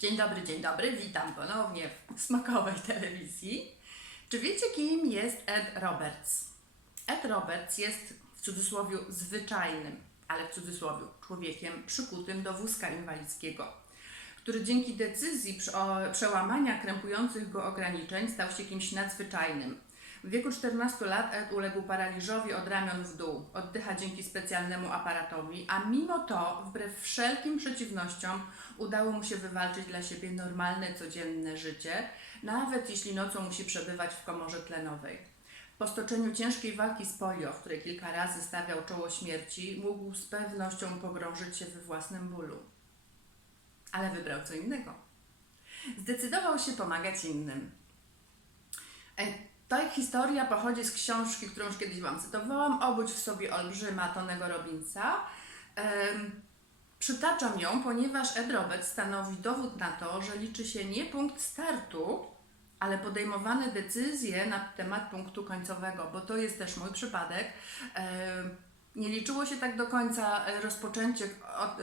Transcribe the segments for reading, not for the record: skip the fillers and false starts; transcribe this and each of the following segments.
Dzień dobry, witam ponownie w smakowej telewizji. Czy wiecie, kim jest Ed Roberts? Ed Roberts jest w cudzysłowie zwyczajnym, ale w cudzysłowie człowiekiem przykutym do wózka inwalidzkiego, który dzięki decyzji przełamania krępujących go ograniczeń stał się kimś nadzwyczajnym. W wieku 14 lat Ed uległ paraliżowi od ramion w dół, oddycha dzięki specjalnemu aparatowi, a mimo to, wbrew wszelkim przeciwnościom, udało mu się wywalczyć dla siebie normalne, codzienne życie, nawet jeśli nocą musi przebywać w komorze tlenowej. Po stoczeniu ciężkiej walki z polio, w której kilka razy stawiał czoło śmierci, mógł z pewnością pogrążyć się we własnym bólu. Ale wybrał co innego. Zdecydował się pomagać innym. Ta historia pochodzi z książki, którą już kiedyś Wam cytowałam, Obudź w sobie olbrzyma Tonego Robbinsa. Przytaczam ją, ponieważ Ed Roberts stanowi dowód na to, że liczy się nie punkt startu, ale podejmowane decyzje na temat punktu końcowego, bo to jest też mój przypadek. Nie liczyło się tak do końca rozpoczęcie,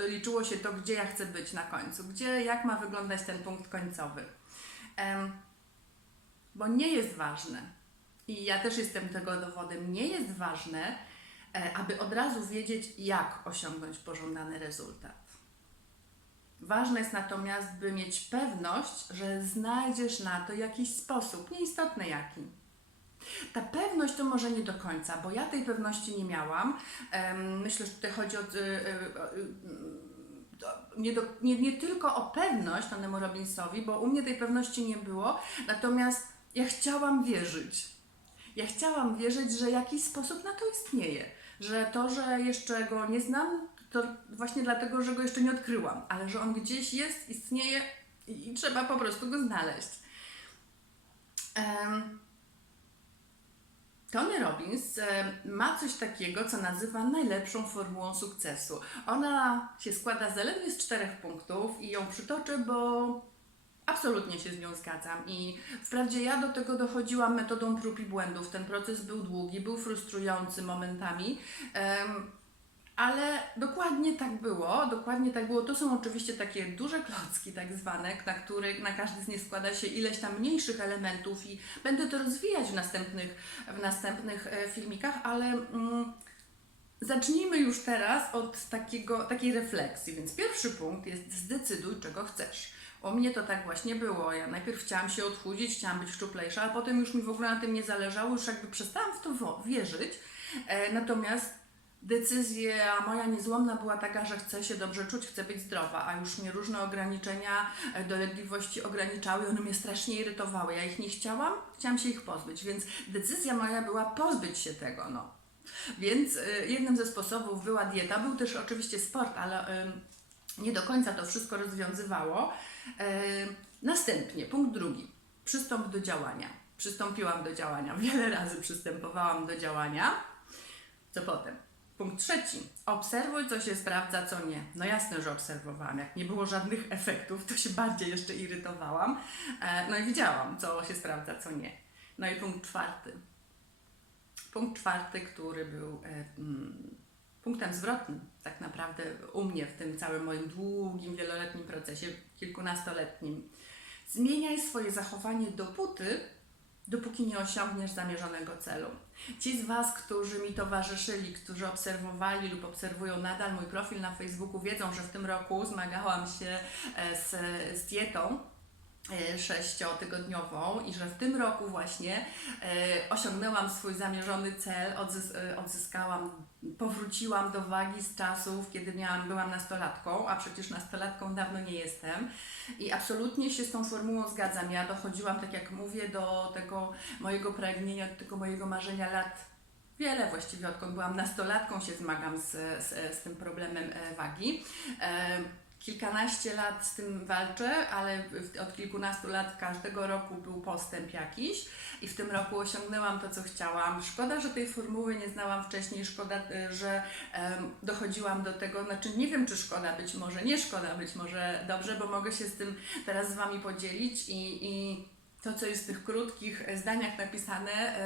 liczyło się to, gdzie ja chcę być na końcu, jak ma wyglądać ten punkt końcowy. Bo nie jest ważne, i ja też jestem tego dowodem, nie jest ważne, aby od razu wiedzieć, jak osiągnąć pożądany rezultat. Ważne jest natomiast, by mieć pewność, że znajdziesz na to jakiś sposób, nieistotny jaki. Ta pewność to może nie do końca, bo ja tej pewności nie miałam. Myślę, że tutaj chodzi nie tylko o pewność Tonemu Robbinsowi, bo u mnie tej pewności nie było, natomiast ja chciałam wierzyć. Ja chciałam wierzyć, że jakiś sposób na to istnieje, że to, że jeszcze go nie znam, to właśnie dlatego, że go jeszcze nie odkryłam, ale że on gdzieś jest, istnieje i trzeba po prostu go znaleźć. Tony Robbins ma coś takiego, co nazywa najlepszą formułą sukcesu. Ona się składa zaledwie z 4 punktów i ją przytoczę, bo absolutnie się z nią zgadzam i wprawdzie ja do tego dochodziłam metodą prób i błędów. Ten proces był długi, był frustrujący momentami, ale dokładnie tak było. To są oczywiście takie duże klocki tak zwane, na każdy z nich składa się ileś tam mniejszych elementów i będę to rozwijać w następnych filmikach, ale zacznijmy już teraz od takiej refleksji. Więc pierwszy punkt jest: zdecyduj, czego chcesz. U mnie to tak właśnie było. Ja najpierw chciałam się odchudzić, chciałam być szczuplejsza, a potem już mi w ogóle na tym nie zależało, już jakby przestałam w to wierzyć. Natomiast decyzja moja niezłomna była taka, że chcę się dobrze czuć, chcę być zdrowa, a już mnie różne ograniczenia, dolegliwości ograniczały, one mnie strasznie irytowały. Ja ich nie chciałam się ich pozbyć, więc decyzja moja była pozbyć się tego. Więc jednym ze sposobów była dieta, był też oczywiście sport, ale nie do końca to wszystko rozwiązywało. Następnie, punkt drugi. Przystąp do działania. Przystąpiłam do działania. Wiele razy przystępowałam do działania. Co potem? Punkt trzeci. Obserwuj, co się sprawdza, co nie. No jasne, że obserwowałam. Jak nie było żadnych efektów, to się bardziej jeszcze irytowałam. No i widziałam, co się sprawdza, co nie. No i punkt czwarty. Punkt czwarty, który był punktem zwrotnym tak naprawdę u mnie w tym całym moim długim, wieloletnim procesie, kilkunastoletnim. Zmieniaj swoje zachowanie dopóki nie osiągniesz zamierzonego celu. Ci z Was, którzy mi towarzyszyli, którzy obserwowali lub obserwują nadal mój profil na Facebooku, wiedzą, że w tym roku zmagałam się z dietą 6-tygodniową i że w tym roku właśnie osiągnęłam swój zamierzony cel, powróciłam do wagi z czasów, kiedy byłam nastolatką, a przecież nastolatką dawno nie jestem i absolutnie się z tą formułą zgadzam. Ja dochodziłam, tak jak mówię, do tego mojego pragnienia, do tego mojego marzenia lat wiele właściwie, odkąd byłam nastolatką się zmagam z tym problemem wagi. Kilkanaście lat z tym walczę, ale od kilkunastu lat każdego roku był postęp jakiś i w tym roku osiągnęłam to, co chciałam. Szkoda, że tej formuły nie znałam wcześniej, szkoda, że dochodziłam do tego, znaczy nie wiem, czy szkoda, być może nie szkoda, być może dobrze, bo mogę się z tym teraz z Wami podzielić i to, co jest w tych krótkich zdaniach napisane,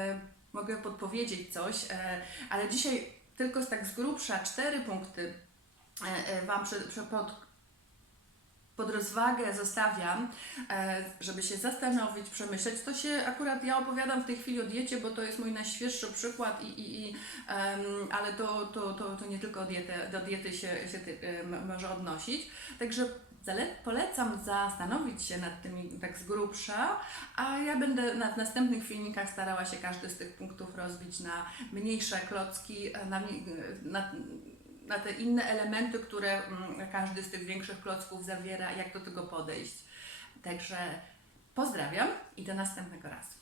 mogę podpowiedzieć coś, ale dzisiaj tylko tak z grubsza 4 punkty Wam pod rozwagę zostawiam, żeby się zastanowić, przemyśleć. To się akurat ja opowiadam w tej chwili o diecie, bo to jest mój najświeższy przykład, ale to nie tylko do diety się może odnosić. Także polecam zastanowić się nad tymi tak z grubsza, a ja będę w następnych filmikach starała się każdy z tych punktów rozbić na mniejsze klocki, na te inne elementy, które każdy z tych większych klocków zawiera, jak do tego podejść. Także pozdrawiam i do następnego razu.